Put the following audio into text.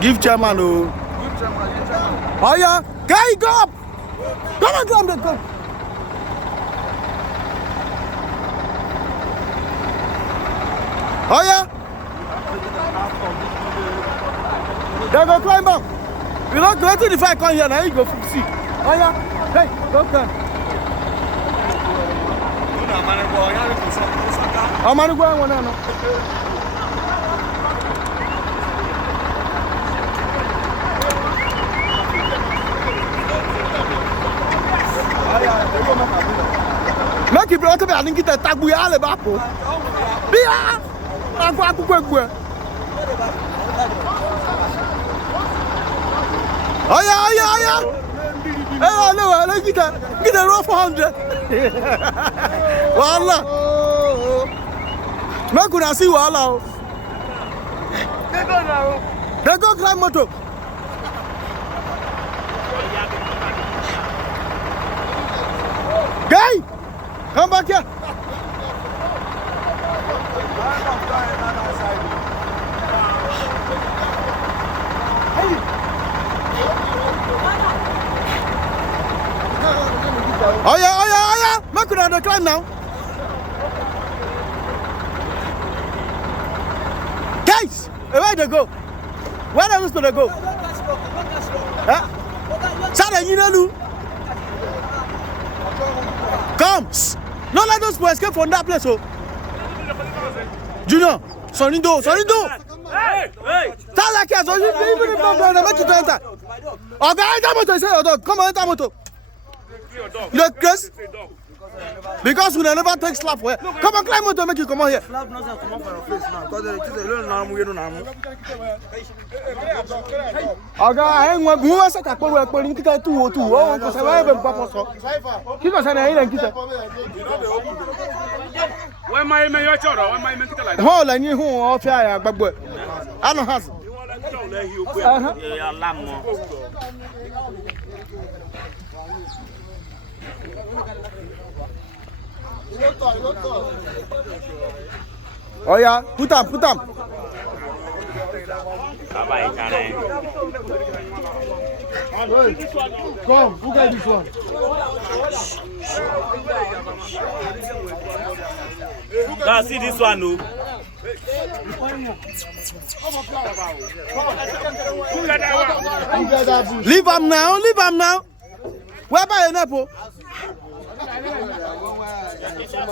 Give chairman. Oh yeah. Guy, go up. Come on, climb the go. Oh yeah. They go climb up. You don't go to the fire come here now. You go see. Oh yeah. Hey, go climb. I'm gonna go on now. Make it block up and get a tabu all about. Bia! I'm going to go. Oh yeah. Hey, no, get a rough 100. Wallah. No good I see wallah. They go climb motor. Guy, come back here. Oh yeah. Make it on the climb now. Guys, where they go? Where are they supposed to go? Huh? Sada, you know. Come! Don't let those boys escape from that place. Oh. Junior, Sonido. Hey! Tell that cat, so you even if not make you enter. Okay, enter motor, say your dog. Come on, enter motor. Look, Chris. Because we never take slap for it. Come on, climb motor, make you come on here. Slap not come on for your face now. Because it's a little normal, you don't know. Okay, I ain't going to say that we're going to get 202. Oh, because I haven't purpose. Keep us an island. Where my mayor, where my make it like that? Hold on, you who fire, but I don't have. Oh yeah, put them. Bye-bye, come, who got this one? Now see this one, no. Leave him now. Where by an apple?